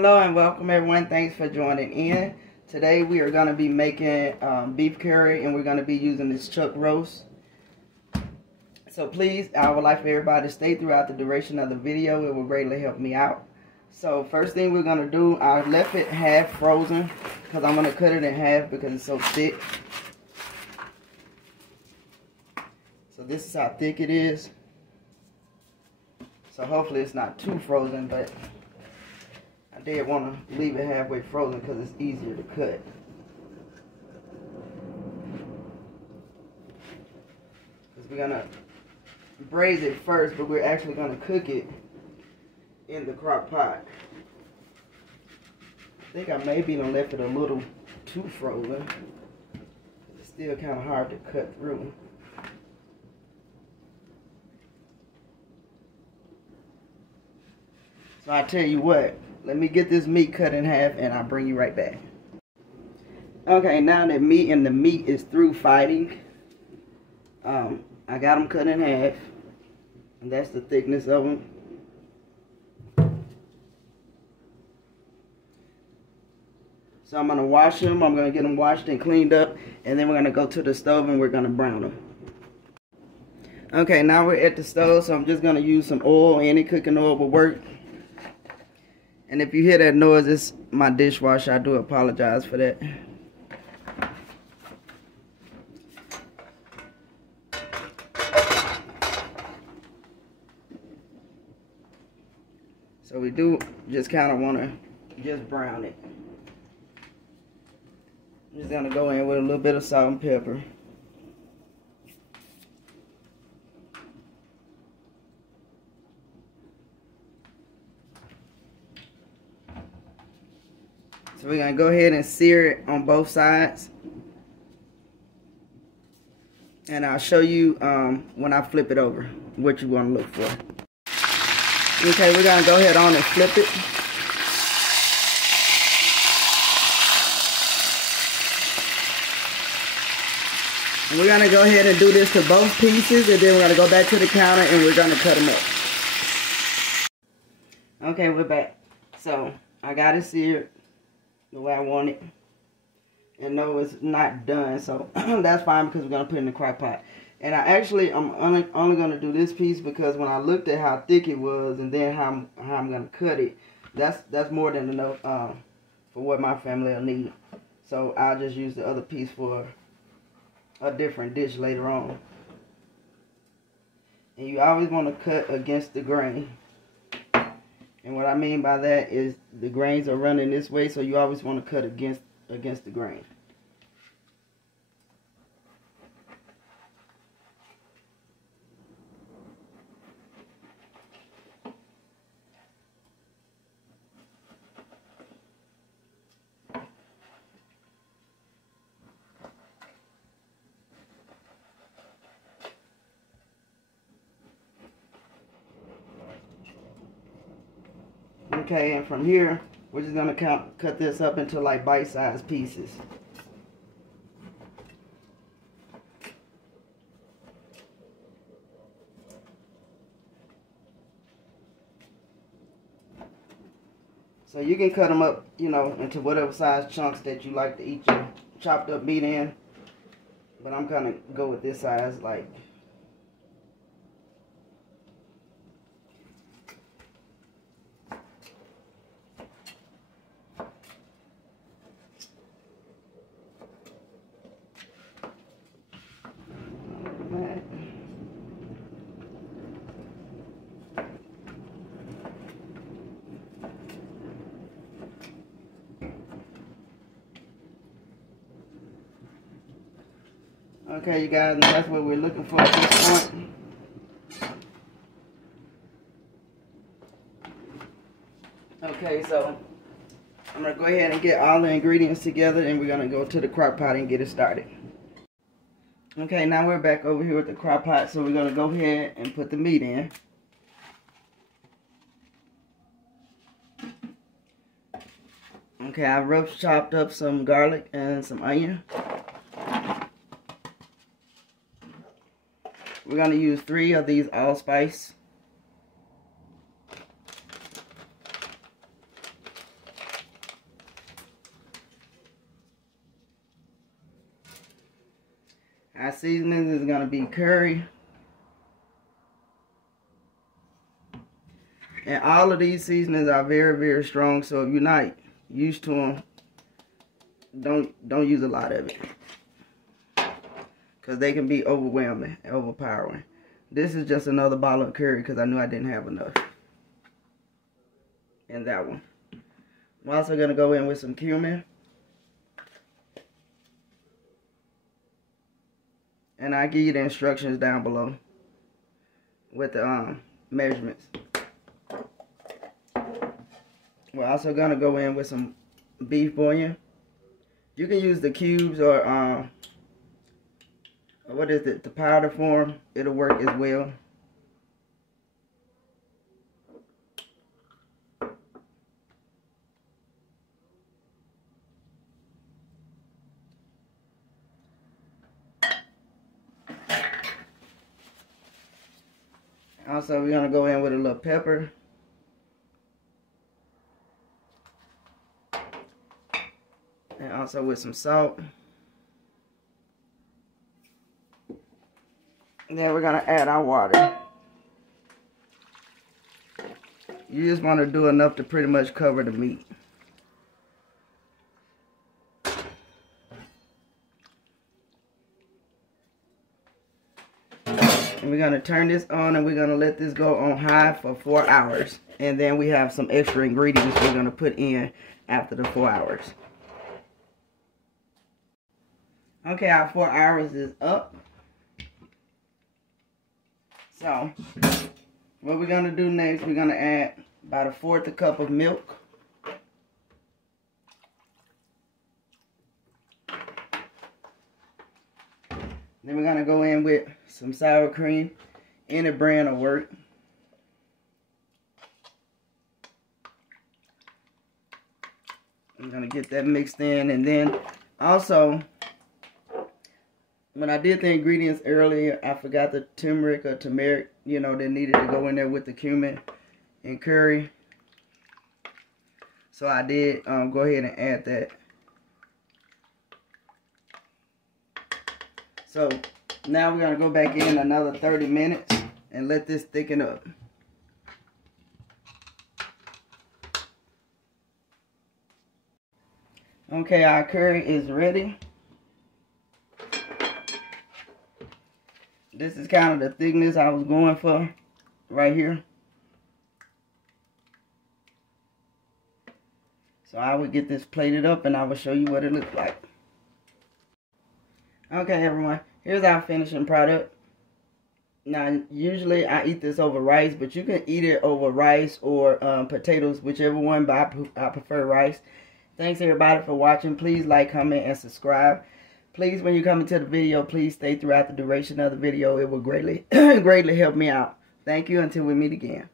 Hello and welcome everyone. Thanks for joining in. Today we are going to be making beef curry, and we're going to be using this chuck roast. So please, I would like for everybody to stay throughout the duration of the video. It will greatly help me out. So first thing we're going to do, I left it half frozen because I'm going to cut it in half because it's so thick. So this is how thick it is. So hopefully it's not too frozen, but I did want to leave it halfway frozen because it's easier to cut. Because we're going to braise it first, but we're actually going to cook it in the crock pot. I think I maybe done left it a little too frozen. It's still kind of hard to cut through. So I tell you what, let me get this meat cut in half and I'll bring you right back. Okay, now that the meat is through fighting, I got them cut in half, and that's the thickness of them. So I'm going to wash them. I'm going to get them washed and cleaned up, and then we're going to go to the stove and we're going to brown them. Okay, now we're at the stove, so I'm just going to use some oil. Any cooking oil will work. And if you hear that noise, it's my dishwasher. I do apologize for that. So we do just kind of want to just brown it. I'm just going to go in with a little bit of salt and pepper. So we're going to go ahead and sear it on both sides. And I'll show you when I flip it over what you want to look for. Okay, we're going to go ahead on and flip it. And we're going to go ahead and do this to both pieces, and then we're going to go back to the counter and we're going to cut them up. Okay, we're back. So I got it seared the way I want it. And no, it's not done, so that's fine because we're going to put it in the crock pot. And I'm only going to do this piece because when I looked at how thick it was and then how I'm going to cut it, that's more than enough for what my family will need. So I'll just use the other piece for a different dish later on. And you always want to cut against the grain. And what I mean by that is the grains are running this way, so you always want to cut against the grain. Okay, and from here, we're just going to cut this up into like bite-sized pieces. So you can cut them up, you know, into whatever size chunks that you like to eat your chopped up meat in. But I'm going to go with this size, like. Okay, you guys, and that's what we're looking for at this point. Okay, so I'm going to go ahead and get all the ingredients together, and we're going to go to the crock pot and get it started. Okay, now we're back over here with the crock pot, so we're going to go ahead and put the meat in. Okay, I rough chopped up some garlic and some onion. We're going to use 3 of these allspice. Our seasonings is going to be curry. And all of these seasonings are very, very strong. So if you're not used to them, don't use a lot of it. Because they can be overwhelming, overpowering. This is just another bottle of curry because I knew I didn't have enough. And that one. I'm also going to go in with some cumin. And I'll give you the instructions down below with the measurements. We're also going to go in with some beef bouillon. You can use the cubes or what is it, the powder form. It'll work as well. Also, we're going to go in with a little pepper. And also with some salt. And then we're going to add our water. You just want to do enough to pretty much cover the meat. And we're going to turn this on and we're going to let this go on high for 4 hours. And then we have some extra ingredients we're going to put in after the 4 hours. Okay, our 4 hours is up. So, what we're going to do next, we're going to add about 1/4 cup of milk. Then we're going to go in with some sour cream. Any brand will work. I'm going to get that mixed in. And then also, when I did the ingredients earlier, I forgot the turmeric or turmeric, you know, that needed to go in there with the cumin and curry. So I did go ahead and add that. So now we're going to go back in another 30 minutes and let this thicken up. Okay, our curry is ready. This is kind of the thickness I was going for right here. So I would get this plated up and I will show you what it looks like. Okay, everyone, here's our finishing product. Now, usually I eat this over rice, but you can eat it over rice or potatoes, whichever one, but I prefer rice. Thanks, everybody, for watching. Please like, comment, and subscribe. Please, when you come into the video, please stay throughout the duration of the video. It will greatly, greatly help me out. Thank you until we meet again.